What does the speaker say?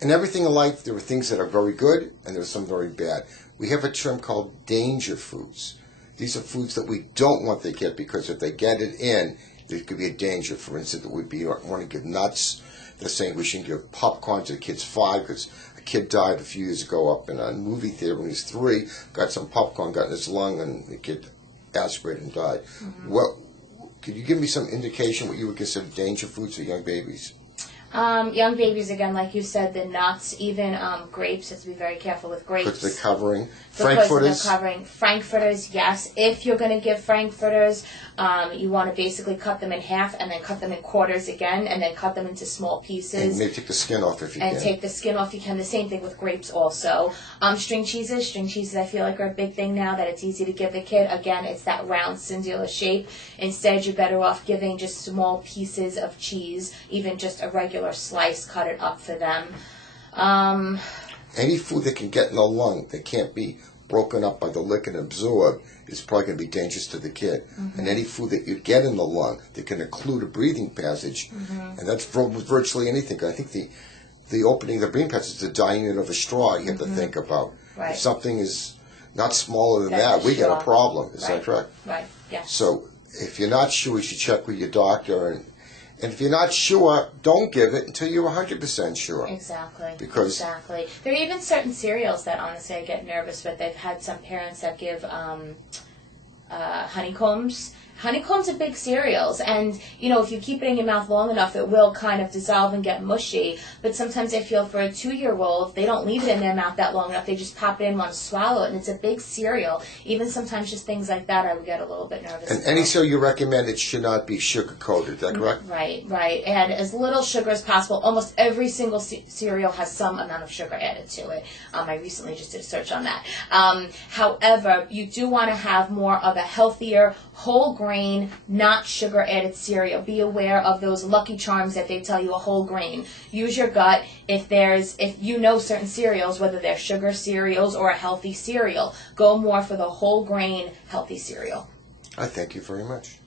in everything in life, there are things that are very good and there are some very bad. We have a term called danger foods. These are foods that we don't want they get because if they get it in, there could be a danger. For instance, it would be you want to give nuts. They're saying we shouldn't give popcorn to the kids 5 because a kid died a few years ago up in a movie theater when he was 3, got some popcorn, got in his lung, and the kid aspirated and died. Mm-hmm. Well, could you give me some indication what you would consider danger foods for young babies? Young babies, again, like you said, the nuts, even grapes. Have to be very careful with grapes. Because they're covering. Frankfurters. Frankfurters, yes. If you're going to give frankfurters, you want to basically cut them in half and then cut them in quarters again and then cut them into small pieces. And maybe take the skin off if you can. And take the skin off if you can. The same thing with grapes also. String cheeses. String cheeses I feel like are a big thing now that it's easy to give the kid. Again, it's that round, singular shape. Instead, you're better off giving just small pieces of cheese, even just a regular slice, cut it up for them. Any food that can get in the lung that can't be broken up by the liquid and absorbed is probably going to be dangerous to the kid. Mm-hmm. And any food that you get in the lung that can occlude a breathing passage, mm-hmm. and that's virtually anything. I think the opening of the breathing passage is the diameter of a straw you have mm-hmm. to think about. Right. If something is not smaller than that, we get a problem. Is that correct? Right, yeah. So if you're not sure, you should check with your doctor. And if you're not sure, don't give it until you're 100% sure. Exactly. Exactly. There are even certain cereals that honestly I get nervous with. They've had some parents that give honeycombs. Honeycombs are big cereals, and if you keep it in your mouth long enough, it will kind of dissolve and get mushy. But sometimes I feel for a 2-year-old, they don't leave it in their mouth that long enough. They just pop it in, want to swallow it, and it's a big cereal. Even sometimes just things like that, I would get a little bit nervous. And any cereal you recommend, it should not be sugar coated. Is that correct? Right. Add as little sugar as possible. Almost every single cereal has some amount of sugar added to it. I recently just did a search on that. However, you do want to have more of a healthier, whole grain, not sugar added cereal. Be aware of those Lucky Charms that they tell you a whole grain. Use your gut. If you know certain cereals, whether they're sugar cereals or a healthy cereal, go more for the whole grain healthy cereal. I thank you very much.